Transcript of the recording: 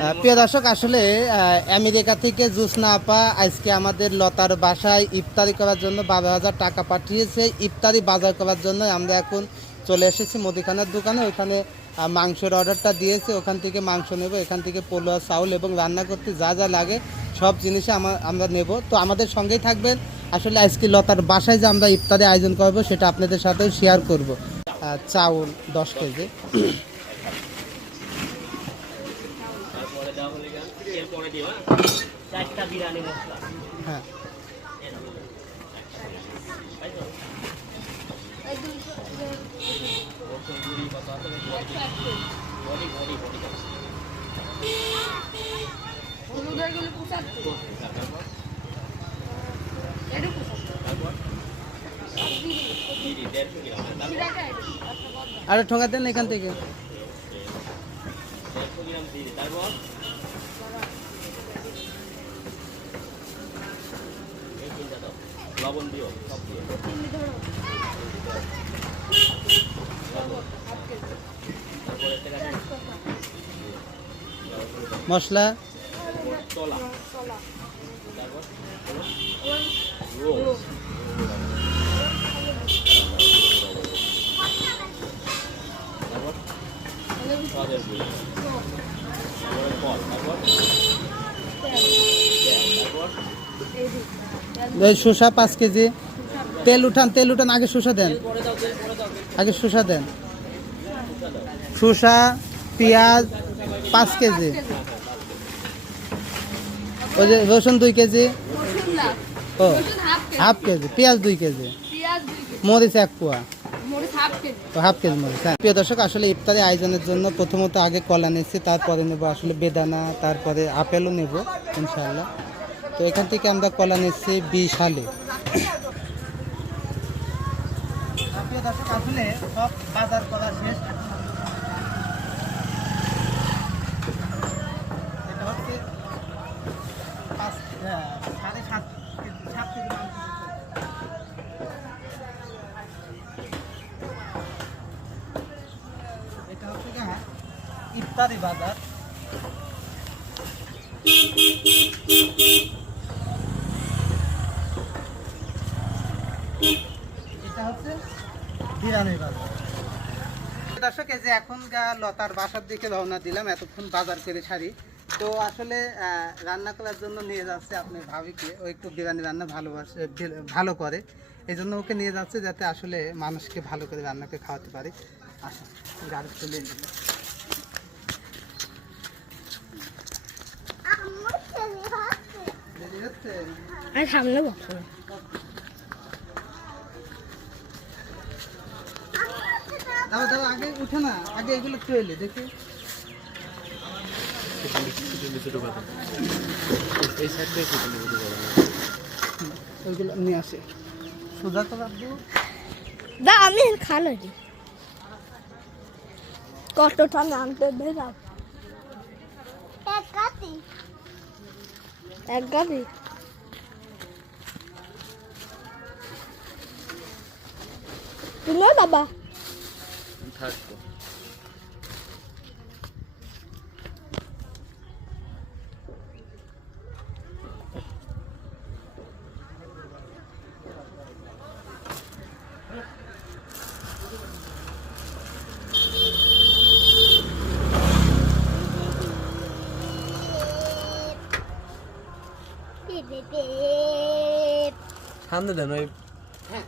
প্রিয় দর্শক, আসলে আমেরিকা থেকে জুসনা আপা আজকে আমাদের লতার বাসায় ইফতারি করার জন্য বারো হাজার টাকা পাঠিয়েছে। ইফতারি বাজার করার জন্য আমরা এখন চলে এসেছি মুদিখানার দোকানে। ওইখানে মাংসের অর্ডারটা দিয়েছে। ওখান থেকে মাংস নেব, এখান থেকে পোলোয়া চাউল এবং রান্না করতে যা যা লাগে সব জিনিসে আমা- আমরা নেব। তো আমাদের সঙ্গেই থাকবেন। আসলে আজকে লতার বাসায় যে আমরা ইফতারি আয়োজন করব, সেটা আপনাদের সাথেও শেয়ার করব। চাউল দশ কেজি তারপরে দেওয়া হলে দিও হ্যাঁ? চারটা বিরিয়ানি মশলা। হ্যাঁ। তারপর আরে ঠোঙা দেন এখান থেকে? তারপর এই তিনটা দাও লবণ দিও। সব দিও মশলা? তলা তারপর? রোল তারপর? তারপরে ফল তারপর তেল, তারপর এই শসা পাঁচ কেজি। তেল উঠান তেল উঠান, আগে শসা দেন। আগে শসা দেন। শসা, পেঁয়াজ পাঁচ কেজি। ওই যে রসুন দুই কেজি। ও, হাফ কেজি, পেঁয়াজ দুই কেজি। মরিচ এক পোয়া। হাফ কেজি মরিচ হ্যাঁ। প্রিয় দর্শক, আসলে ইফতারি আয়োজনের জন্য প্রথমত আগে কলা নিচ্ছি, তারপরে নেব আসলে বেদানা, তারপরে আপেলও নেব ইনশাল্লাহ তো এখান থেকে আমরা কলা নিচ্ছি বিশ হালে। দর্শক, আসলে সব বাজার শেষ। এটা হচ্ছে পাঁচ হ্যাঁ, সাড়ে সাত কেজি সাত কেজি মাংস দিচ্ছে। এটা হচ্ছে গিয়ে ইফতারি বাজার এটা হচ্ছে বাজার। দর্শক এই যে এখন লতার বাসার দিকে রওনা দিলাম এতক্ষণ বাজার করে ছাড়ি। তো আসলে রান্না করার জন্য নিয়ে যাচ্ছে আপনার ভাবিকে। ও একটু বিরিয়ানি রান্না ভালোবাসে ভালো করে। এই জন্য ওকে নিয়ে যাচ্ছে যাতে আসলে মানুষকে ভালো করে রান্না করে খাওয়াতে পারে। আসা গাড়ি চলে আমি সামনে বসবো দাও দাও আগে উঠে না আগে এগুলো একটু এলে দেখি। ওইগুলো নিয়ে আসে। সোজা তো রাখব। দা আমি খালো রে কতটা নামতে বেরাও এক বাবা থাকব। সামনে দেন ওই হ্যাঁ।